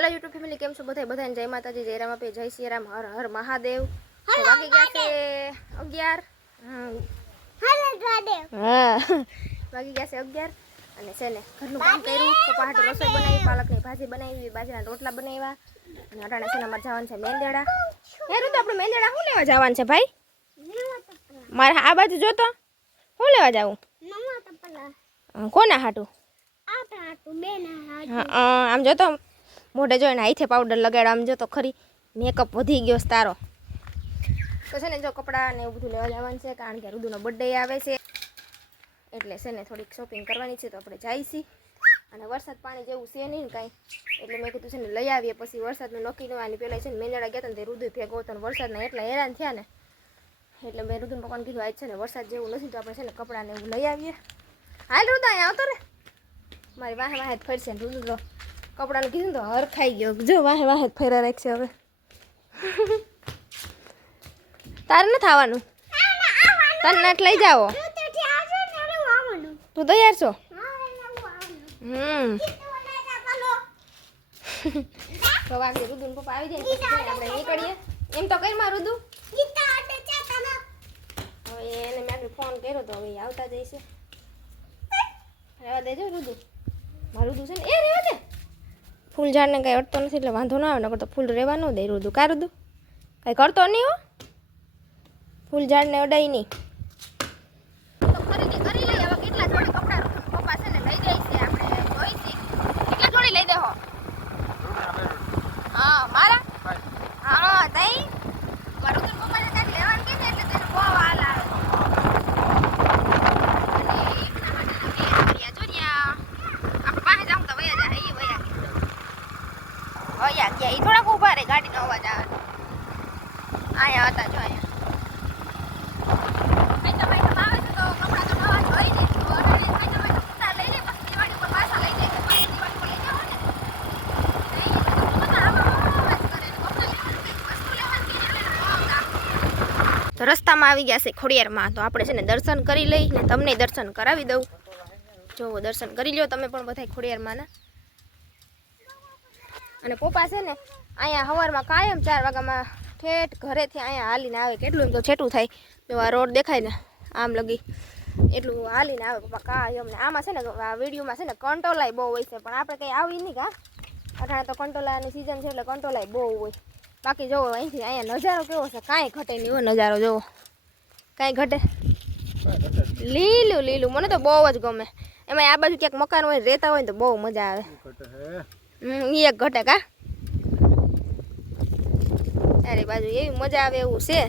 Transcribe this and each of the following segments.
હાલો YouTube family કેમ છો બધાને જય માતાજી જય રામ આપે જય શ્રી રામ હર હર મહાદેવ તો વાગી ગયા છે 11 હા વાગી ગયા છે 11 અને છે ને ઘરનું કામ કર્યું પપ્પા હાટુ રસોઈ બનાવી પાલકની ભાજી બનાવી બાજરાના રોટલા બનાવ્યા અને અટાણે છે ને અમારે જવાનું છે મેંદેડા હેરું તો આપણે મેંદેડા શું લેવા જવાનું છે ભાઈ મારે આ બાજુ જોતો શું લેવા જાવું કોના હાટું આમ જોતો મોઢે જોઈને હાથે પાવડર લગાડ્યો આમ જો તો ખરી મેકઅપ વધી ગયો તારો તો છે ને જો કપડાં ને એવું બધું લેવા જવાનું છે કારણ કે રુદુનો બર્થડે આવે છે એટલે છે ને થોડીક શોપિંગ કરવાની છે તો આપણે જઈશી અને વરસાદ પાણી જેવું છે નહીં ને કાંઈ એટલે મેં કીધું છે ને લઈ આવીએ પછી વરસાદનું નક્કી ન આની પહેલાં છે ને મેંદડા ગયા હતા ને તે રુદુ ભેગો હતો ને વરસાદના એટલા હેરાન થયા ને એટલે મેં રુદુને પપ્પાને કીધું આજ છે ને વરસાદ જેવું નથી તો આપણે છે ને કપડાને એવું લઈ આવીએ હાલ રુદા અહીંયા આવતો રે મારી વાહે વાહે જ ફરશે ને રુદુ તો કપડાનું કીધું તો હર ખાઈ ગયો જો વાહે વાહે જ ફેરા રાખશે હવે તારે નથી આવવાનું તને નાટ લઈ જાઓ તું તૈયાર છો તો વાગે રુદુન પપ્પા આવી જાય પછી આપણે નીકળીએ એમ તો કઈ માં રુદુ હવે એને મેં ફોન કર્યો તો હવે આવતા જઈશે રહેવા દેજો રુદુ મારું રુદુ છે ને એ રહેવા દે ફૂલ ઝાડને કાંઈ અડતો નથી એટલે વાંધો ના આવે નકર તો ફૂલ રહેવા ન દે રુદુ કા રુદુ કાંઈ કરતો નહીં હો ફૂલ ઝાડને અડાઈ નહીં તો ખરીદી કરી લઈએ હવે કેટલા જોડી કપડા પપ્પા છે ને લઈ જાય છે આપણે જોઈશી કેટલા જોડી લઈ દેહો હા મારા હા તઈ મારું તો પપ્પાને કાંઈક લેવાનું કીધું એટલે તેને બહુ હાલ આવે ગયા એ થોડાક ઊભા રહે ગાડીનો અવાજ આવે અહીંયા હતા જો અહીંયા તો રસ્તામાં આવી ગયા છે ખોડિયારમાં તો આપણે છે ને દર્શન કરી લઈ ને તમને દર્શન કરાવી દઉં જો દર્શન કરી લ્યો તમે પણ બધા ખોડિયારમાંના અને પપ્પા છે ને અહીંયા સવારમાં કાયમ 4 વાગ્યામાં ઠેઠ ઘરેથી અહીંયા હાલીને આવે કેટલું તો છેટું થાય એવા રોડ દેખાય ને આમ લગી એટલું હાલીને આવે પપ્પા કાયમ ને આમાં છે ને આ વિડીયોમાં છે ને કંટોલાય બહુ હોય છે પણ આપણે કંઈ આવી નહીં કા અઠાણે તો કંટોલાની સિઝન છે એટલે કંટોલાય બહુ હોય બાકી જોવો અહીંથી અહીંયા નજારો કેવો છે કાંઈ ઘટે નહીં એવો નજારો જોવો કાંઈ ઘટે લીલું લીલું મને તો બહુ જ ગમે એમાં આ બાજુ ક્યાંક મકાન હોય રહેતા હોય ને તો બહુ મજા આવે એક ઘટે કા તારી બાજુ એવી મજા આવે એવું છે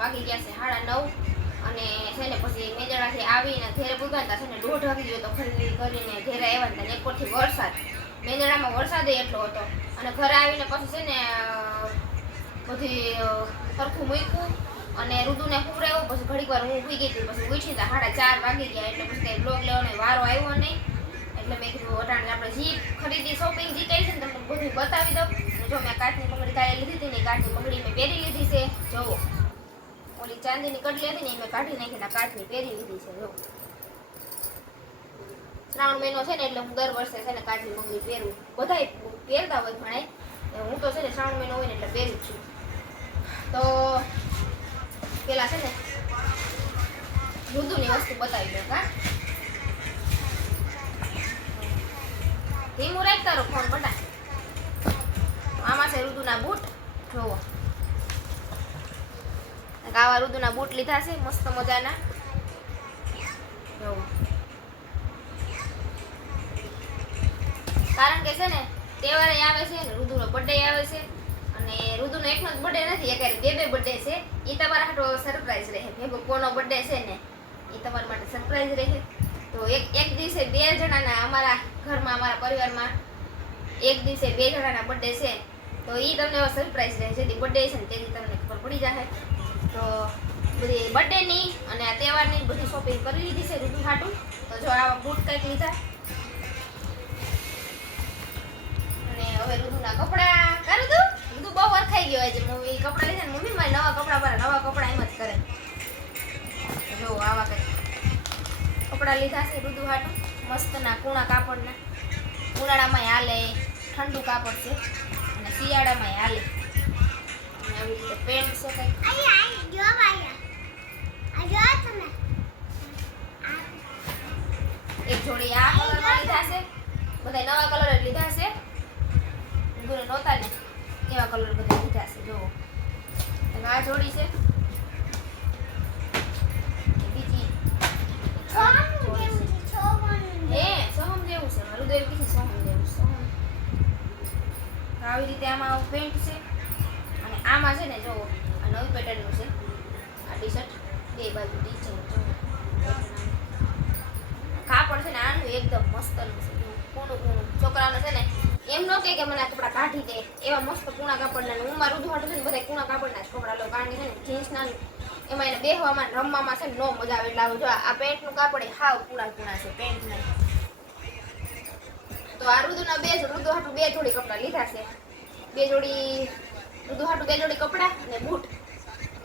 વાગી ગયા છે 9:30 અને છે ને પછી મેંદડાથી આવીને ઘરે પૂગાતા છે ને 1:30 વાગી ગયો તો ખરીદી કરીને ઘરે આવ્યા ને એકપરથી વરસાદ મેંદડામાં વરસાદ એટલો હતો અને ઘરે આવીને પછી છે ને બધી સરખું મૂક્યું અને રુદુને ફૂવરાવ્યો પછી ઘડીક વાર હું ઊભી ગઈ પછી ઉઠી તો 4:30 વાગી ગયા એટલે પછી કંઈ બ્લોગ લેવાનો વારો આવ્યો નહીં એટલે મેં કીધું અટાણે આપણે જી ખરીદી શોપિંગ જે કરી છે ને તમને બધું બતાવી દઉં જો મેં કાચની બંગડી કાલે લીધી હતી ને કાચની બંગડી મેં પહેરી લીધી છે જોવો ઓલી ચાંદીની કડલી હતી ને મેં કાઢી નાખીને કાચની પહેરી લીધી છે જો શ્રાવણ મહિનો છે ને એટલે હું દર વર્ષે છે ને કાચની બંગડી પહેરું બધાય પહેરતા હોય ઘણાય હું તો છે ને શ્રાવણ મહિનો હોય ને એટલે પહેરું છું તો પેલા છે ને રુદુની વસ્તુ બતાવી દઉં હા ધીમું રાખ તારો ફોન બટા આમાં છે રુદુના બૂટ જોવો આવા રુદુના બૂટ લીધા છે મસ્ત મજાના જોવો કારણ કે છે ને તહેવાર આવે છે ને રુદુનો બર્થડે આવે છે અને રુદુનો એકનો જ બર્થડે નથી અત્યારે બે બર્થડે છે એ તમારા હાટો સરપ્રાઈઝ રહે ભેગો કોનો બર્થડે છે ને એ તમારા માટે સરપ્રાઈઝ રહે તો તો એક દિવસે 2 જણાના અમારા ઘરમાં અમારા પરિવારમાં એક દિવસે 2 જણાના બર્થડે છે. તો એ તમને સરપ્રાઈઝ રહે છે. જેથી બર્થડે છે ને તેથી તમને ખબર પડી જશે. તો બધી બર્થડેની અને આ તહેવારની બધી શોપિંગ કરી લીધી છે ઋતુ હાટું. તો જો આવા બૂટ કંઈક લીધા અને હવે ઋતુના કપડાં કાઢું તું. ઋતુ બહુ વરખાઈ ગયો છે. મમ્મી કપડાં લીધા ને મમ્મી મારે નવા કપડાં પર નવા કપડાં એમ જ કરે. જો આવા કંઈક કપડાં લીધા છે ઋતુ હાટું મસ્તના કૂણા કાપડના. ઉનાળામાં હાલે, ઠંડુ કાપડ છે અને શિયાળામાં હાલે. અને આવી રીતે પેન્ટ છે કંઈક. એક જોડી આ કલરમાં લીધા છે. બધા નવા કલર જ લીધા છે. ગુરે નહોતા ને એવા કલર બધા લીધા છે. જો આ જોડી છે. બીજી સોહમ જેવું છે. મારું દેવ કીધું સોહમ જેવું સોહમ. આવી રીતે આમાં પેન્ટ છે અને આમાં છે ને જો આ નવી પેટર્નનું છે. આ ટી શર્ટ બે બાજુ ટીચર કાપડ છે ને આનું એકદમ મસ્તનું છે. કૂણું કૂણું છોકરાને છે ને એમ ન કે મને આ કપડાં કાઢી દે એવા મસ્ત કૂણા કાપડના. હું મારું દુહાટું છે ને બધા કૂણા કાપડના જ કપડાં લો. કારણ કે છે ને જીન્સના એમાં એને બેહવામાં રમવામાં છે ને ન મજા આવે. એટલે જો આ પેન્ટનું કાપડ એ હાવ કૂણા કૂણા છે પેન્ટના. તો આ ઋતુના ઋતુ હાટું 2 જોડી કપડાં લીધા છે. 2 જોડી ઋતુ હાટું 2 જોડી કપડાં અને બૂટ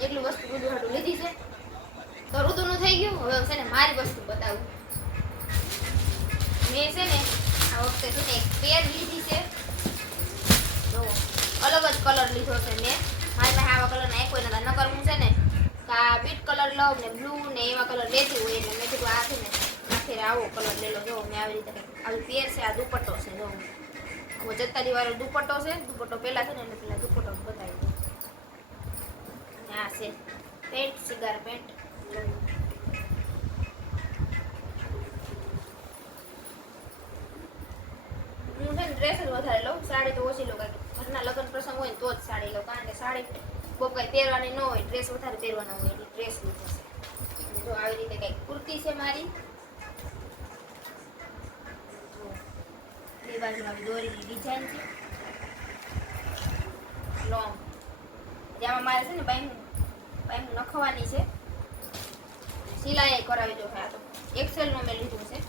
એટલું વસ્તુ ઋતુ હાટું લીધી છે. તો ઋતુનું થઈ ગયું. હવે છે ને મારી વસ્તુ બતાવું. મેં છે ને આ વખતે છે ને એક પેર લીધી છે. જો અલગ જ કલર લીધો છે મેં. મારી પાસે આવા કલરના એક કોઈ નતા. નકર હું છે ને આ બીટ કલર લઉં ને બ્લુ ને એવા કલર લેતી હોય એટલે મેં કીધું આ છે ને આખરે આવો કલર લઈ લો. જો મેં આવી રીતે આવી પેર છે. આ દુપટ્ટો છે. જો આવો જત્તારી વાળો દુપટ્ટો છે. દુપટ્ટો પહેલા છે ને એટલે પહેલા દુપટ્ટો બતાવી દઉં. અને આ છે પેન્ટ સિગાર પેન્ટ. હું છે ને ડ્રેસ જ વધારે લઉં. સાડી તો ઓછી લઉં. ઘરના લગ્ન પ્રસંગ હોય ને તો જ સાડી લઉં. કારણ કે સાડી બહુ કંઈ પહેરવાની ન હોય. ડ્રેસ વધારે પહેરવાના હોય એટલે ડ્રેસ લીધો છે. અને જો આવી રીતે કંઈક કુર્તી છે મારી. બે બાજુ આવી દોરીની ડિઝાઇન છે લોંગ. જેમાં મારે છે ને બાઈમ નખવાની છે. સિલાઈ કરાવી દો. આ તો એક્સેલનું મેં લીધું છે.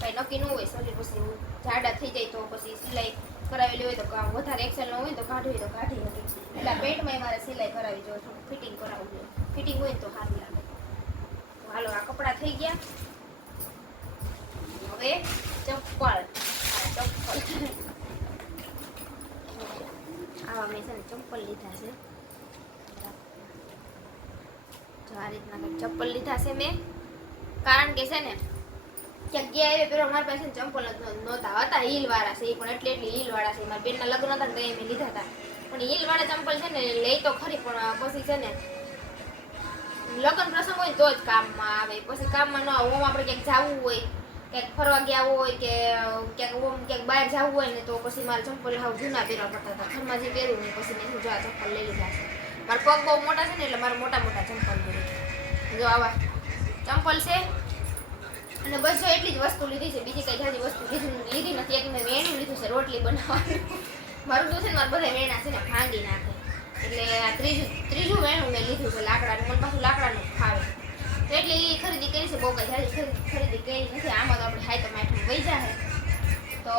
કંઈ નક્કી ન હોય શરીર પછી જાડા થઈ જાય તો પછી સિલાઈ કરાવેલી હોય તો વધારે એક્સેલ ન હોય તો કાઢવી તો કાઢી હતી. એટલે પેન્ટમાં મારે સિલાઈ કરાવી જોઈએ. થોડું ફિટિંગ કરાવવું જોઈએ. ફિટિંગ હોય તો સારું લાગે. હાલો આ કપડાં થઈ ગયા. હવે ચપ્પલ. આવા મેં છે ને ચપ્પલ લીધા છે. આ રીતના કંઈક ચપ્પલ લીધા છે મેં. કારણ કે છે ને જગ્યા એવી પેલો મારી પાસે ચંપલ નહોતા હતા. હીલ વાળા છે. એ પણ એટલી હીલ વાળા છે. મારા બેનના લગ્ન હતા ને તો મેં લીધા હતા. પણ હીલ વાળા ચંપલ છે ને લઈ તો ખરી પણ પછી છે ને લગ્ન પ્રસંગ હોય તો જ કામમાં આવે. પછી કામમાં ન આવે. ઓમ આપણે ક્યાંક જવું હોય ક્યાંક ફરવા ગયા હોય કે ક્યાંક બહાર જવું હોય ને તો પછી મારે ચંપલ હાવ જૂના પહેરવા પડતા હતા. ઘરમાં જે પહેરવું ને પછી મેં જો આ ચંપલ લઈ લીધા છે. મારા પગ બહુ મોટા છે ને એટલે મારે મોટા મોટા ચંપલ લીધા. જો આવા ચંપલ છે. અને બસ જો એટલી જ વસ્તુ લીધી છે. બીજી કઈ જાજી વસ્તુ લીધી નથી. એક મેં વેણું લીધું છે રોટલી બનાવવાનું. મારું તો છે ને મારા બધા વેણા છે ને ભાંગી નાખે. એટલે આ ત્રીજું વેણું મેં લીધું છે લાકડાનું. મને પાછું લાકડાનું ફાવે એટલે એ ખરીદી કરી છે. બહુ કઈ જાજી ખરીદી કરી નથી. આમાં તો આપણે હાઈ તો માઠું વહી જાય. તો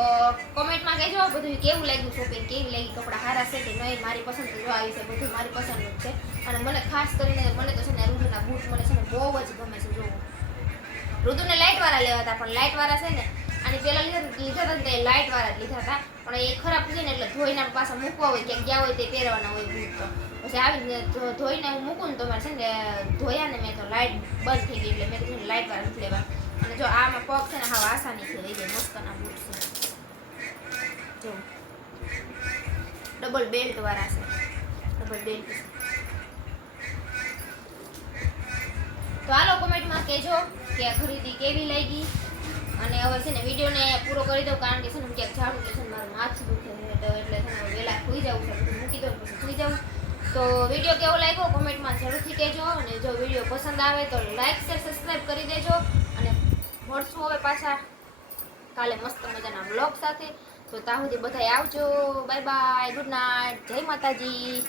કોમેન્ટમાં કહેજો બધું કેવું લાગ્યું શોપિંગ કેવી લાગી. કપડાં સારા છે કે નહીં. મારી પસંદ જો આવી છે. બધું મારી પસંદનું જ છે. અને મને ખાસ કરીને મને તો છે ને ઋતુના બૂટ મને છે ને બહુ જ ગમે છે. જોવું ઋતુને લાઇટ વાળા લેવા હતા પણ લાઇટ વાળા છે ને આની પહેલા લીધા હતા ને તે લાઇટ વાળા જ લીધા હતા. પણ એ ખરાબ થઈ ને એટલે ધોઈને પાછા મૂકવા હોય ક્યાંક ગયા હોય તે પહેરવાના હોય બૂટ. તો પછી આવી ધોઈને હું મૂકું ને તો મારે છે ને ધોયા ને મેં તો લાઇટ બંધ થઈ ગઈ એટલે મેં કીધું લાઇટ વાળા નથી લેવા. અને જો આમાં પગ છે ને હાવ આસાનીથી રહી જાય. મસ્તના બૂટ છે. જો ડબલ બેલ્ટ વાળા છે. ડબલ બેલ્ટ છે. તો હાલો કોમેન્ટમાં કહેજો કે આ ખરીદી કેવી લાગી. અને હવે છે ને વિડીયોને પૂરો કરી દઉં કારણ કે છે ને હું ક્યાંક જાઉં એટલે છે ને મારું માથું દુખે એટલે છે ને વહેલા સુઈ જવું છે. બધું મૂકી દઉં પછી સુઈ જાઉં. તો વિડીયો કેવો લાગ્યો કોમેન્ટમાં જરૂરથી કહેજો. અને જો વિડીયો પસંદ આવે તો લાઈક શેર સબસ્ક્રાઈબ કરી દેજો. અને મળશું હવે પાછા કાલે મસ્ત મજાના વ્લોગ સાથે. તો ત્યાં સુધી બધાય આવજો. બાય બાય, ગુડ નાઇટ, જય માતાજી.